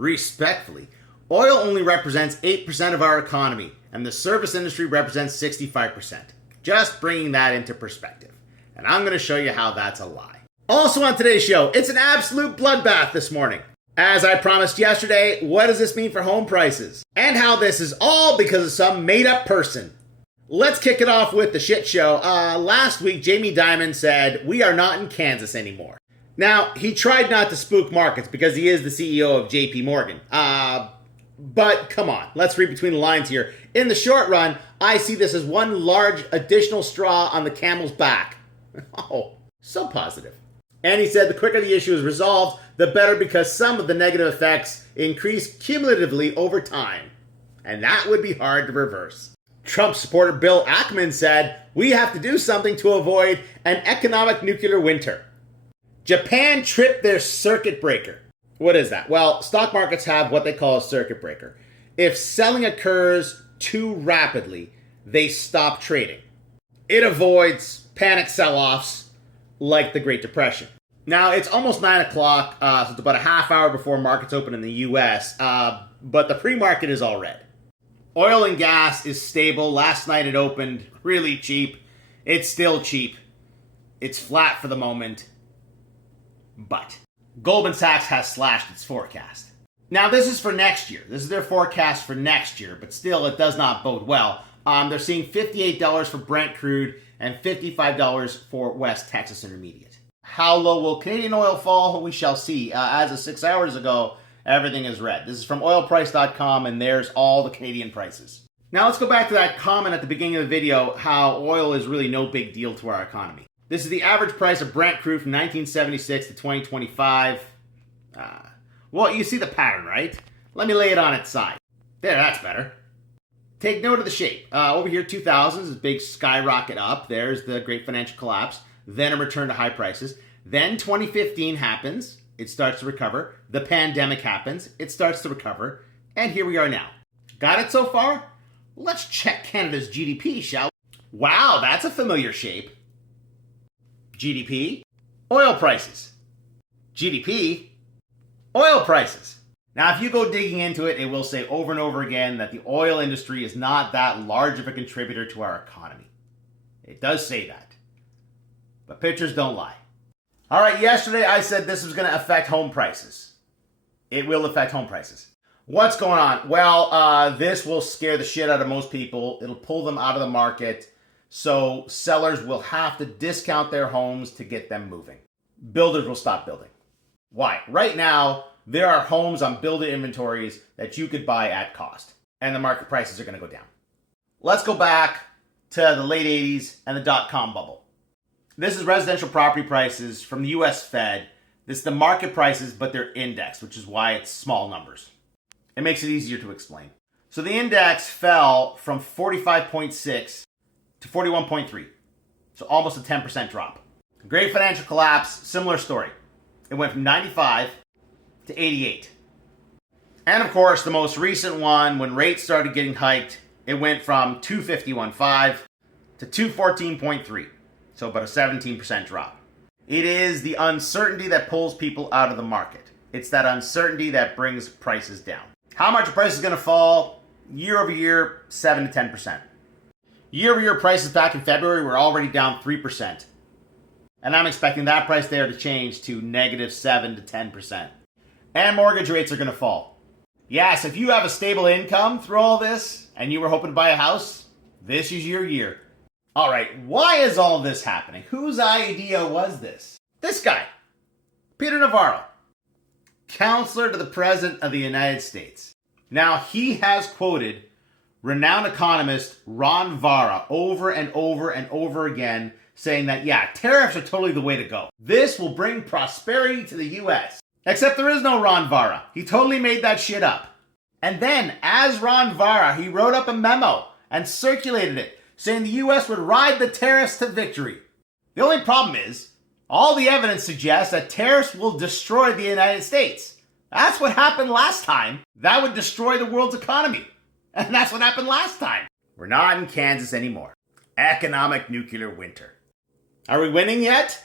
Respectfully, oil only represents 8% of our economy, and the service industry represents 65%. Just bringing that into perspective. And I'm going to show you how that's a lie. Also on today's show, it's an absolute bloodbath this morning. As I promised yesterday, what does this mean for home prices? And how this is all because of some made-up person. Let's kick it off with the shit show. Last week, Jamie Dimon said, "We are not in Kansas anymore." Now, he tried not to spook markets because he is the CEO of JP Morgan. But come on, let's read between the lines here. In the short run, I see this as one large additional straw on the camel's back. Oh, so positive. And he said the quicker the issue is resolved, the better, because some of the negative effects increase cumulatively over time. And that would be hard to reverse. Trump supporter Bill Ackman said, "We have to do something to avoid an economic nuclear winter." Japan tripped their circuit breaker. What is that? Well, stock markets have what they call a circuit breaker. If selling occurs too rapidly, they stop trading. It avoids panic sell-offs like the Great Depression. Now, it's almost 9 o'clock, so it's about a half hour before markets open in the U.S., but the pre-market is all red. Oil and gas is stable. Last night it opened really cheap. It's still cheap. It's flat for the moment. But Goldman Sachs has slashed its forecast. Now, this is for next year. This is their forecast for next year, but still, it does not bode well. They're seeing $58 for Brent crude and $55 for West Texas Intermediate. How low will Canadian oil fall? We shall see. As of 6 hours ago, everything is red. This is from oilprice.com, and there's all the Canadian prices. Now, let's go back to that comment at the beginning of the video, how oil is really no big deal to our economy. This is the average price of Brent crude from 1976 to 2025. Well, you see the pattern, right? Let me lay it on its side. There, that's better. Take note of the shape. Over here, 2000s is a big skyrocket up. There's the great financial collapse. Then a return to high prices. Then 2015 happens. It starts to recover. The pandemic happens. It starts to recover. And here we are now. Got it so far? Let's check Canada's GDP, shall we? Wow, that's a familiar shape. GDP, oil prices. GDP, oil prices. Now, if you go digging into it, it will say over and over again that the oil industry is not that large of a contributor to our economy. It does say that. But pictures don't lie. All right, yesterday I said this was going to affect home prices. It will affect home prices. What's going on? Well, this will scare the shit out of most people. It'll pull them out of the market. So sellers will have to discount their homes to get them moving. Builders will stop building. Why? Right now, there are homes on builder inventories that you could buy at cost, and the market prices are going to go down. Let's go back to the late 80s and the dot-com bubble. This is residential property prices from the US Fed. This is the market prices, but they're indexed, which is why it's small numbers. It makes it easier to explain. So the index fell from 45.6 to 41.3. So almost a 10% drop. Great financial collapse, similar story. It went from 95 to 88. And of course, the most recent one, when rates started getting hiked, it went from 251.5 to 214.3. So about a 17% drop. It is the uncertainty that pulls people out of the market. It's that uncertainty that brings prices down. How much a price is going to fall? Year over year, 7 to 10%. Year-over-year prices back in February were already down 3%. And I'm expecting that price there to change to negative 7 to 10%. And mortgage rates are going to fall. Yes, if you have a stable income through all this, and you were hoping to buy a house, this is your year. Alright, why is all of this happening? Whose idea was this? This guy, Peter Navarro, counselor to the President of the United States. Now, he has quoted renowned economist Ron Vara over and over and over again, saying that, yeah, tariffs are totally the way to go. This will bring prosperity to the U.S. Except there is no Ron Vara. He totally made that shit up. And then, as Ron Vara, he wrote up a memo and circulated it, saying the U.S. would ride the tariffs to victory. The only problem is, all the evidence suggests that tariffs will destroy the United States. That's what happened last time. That would destroy the world's economy. And that's what happened last time. We're not in Kansas anymore. Economic nuclear winter. Are we winning yet?